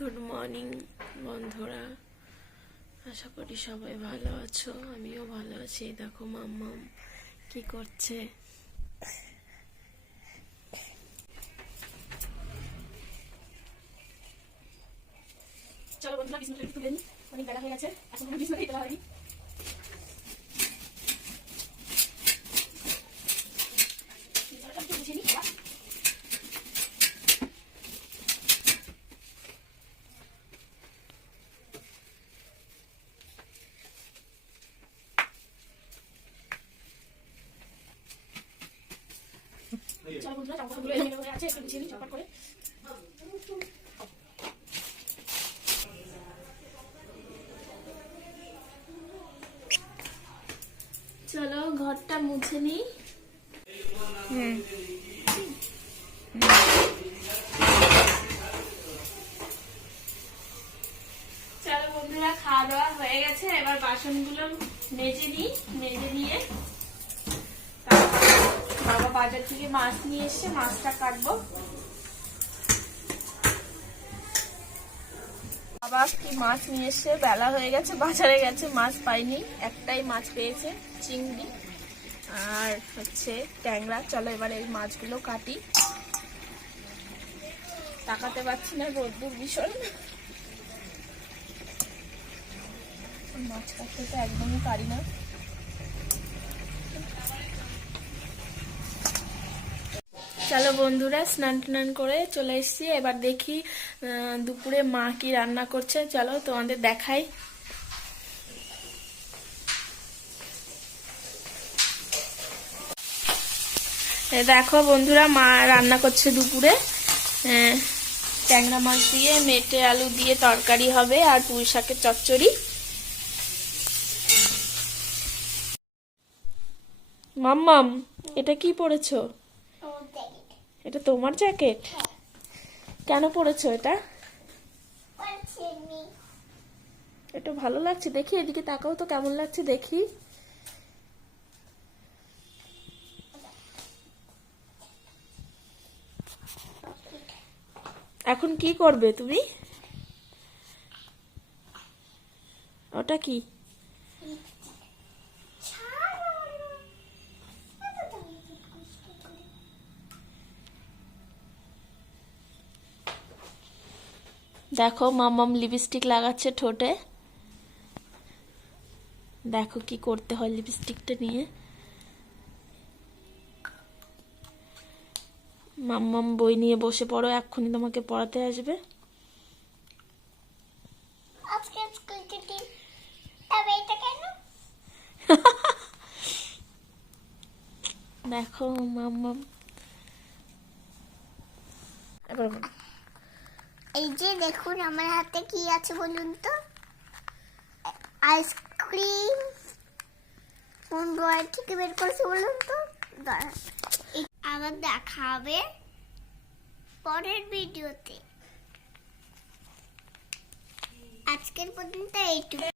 Good morning বন্ধুরা। আশা করি সবাই ভালো আছো, আমিও ভালো আছি। দেখো মাম্মাম কি করছে। চলো বন্ধুরা একটু তুলে নিই। অনেক বেলা হয়ে গেছে। এখন বিছানাই তোলা হয়নি চলো বন্ধুরা হয়ে আছে একটু করে চলো ঘরটা মুছে নিই। চলো বন্ধুরা খাওয়া দাওয়া হয়ে গেছে। এবার বাসনগুলো মেজে নিই মেজে নিয়ে বাবা বাজার থেকে মাছ নিয়ে এসে মাছটা কাটবো। বাবা কি মাছ নিয়ে এসে বেলা হয়ে গেছে, বাজারে গেছে, মাছ পাইনি। একটাই মাছ পেয়েছে, চিংড়ি আর হচ্ছে ট্যাংরা। চলো এবার এই মাছগুলো কাটি। তাকাতে পারছি না, রোদ্দুর ভীষণ। মাছ কাটতে তো একদমই পারি না। চলো বন্ধুরা, স্নান টান করে চলে এসেছি। এবার দেখি দুপুরে মা কি রান্না করছে। চলো তোমাদের দেখাই। দেখো বন্ধুরা, মা রান্না করছে দুপুরে। ট্যাংরা মাছ দিয়ে, মেটে আলু দিয়ে তরকারি হবে আর পুঁই শাকের চচ্চড়ি। মাম্মাম, এটা কি পরেছো এটা তোমার জ্যাকেট কেন পরেছো এটা? এটা ভালো লাগছে, দেখি এদিকে তাকাও তো, কেমন লাগছে দেখি। এখন কি করবে তুমি? ওটা কি? দেখো মামাম লিপস্টিক লাগাচ্ছে ঠোঁটে। দেখো কি করতে হয় লিপস্টিকটা নিয়ে। মাম্মাম বই নিয়ে বসে পড়ো এক্ষুনি তোমাকে পড়াতে আসবে। দেখো মাম্মাম। এই যে দেখুন, আমার হাতে কি আছে বলুন তো? আইসক্রিম কোন ড্রয়ার থেকে বের করেছে বলুন তো। আবার দেখা হবে পরের ভিডিওতে। আজকের পর্যন্ত এইটুকু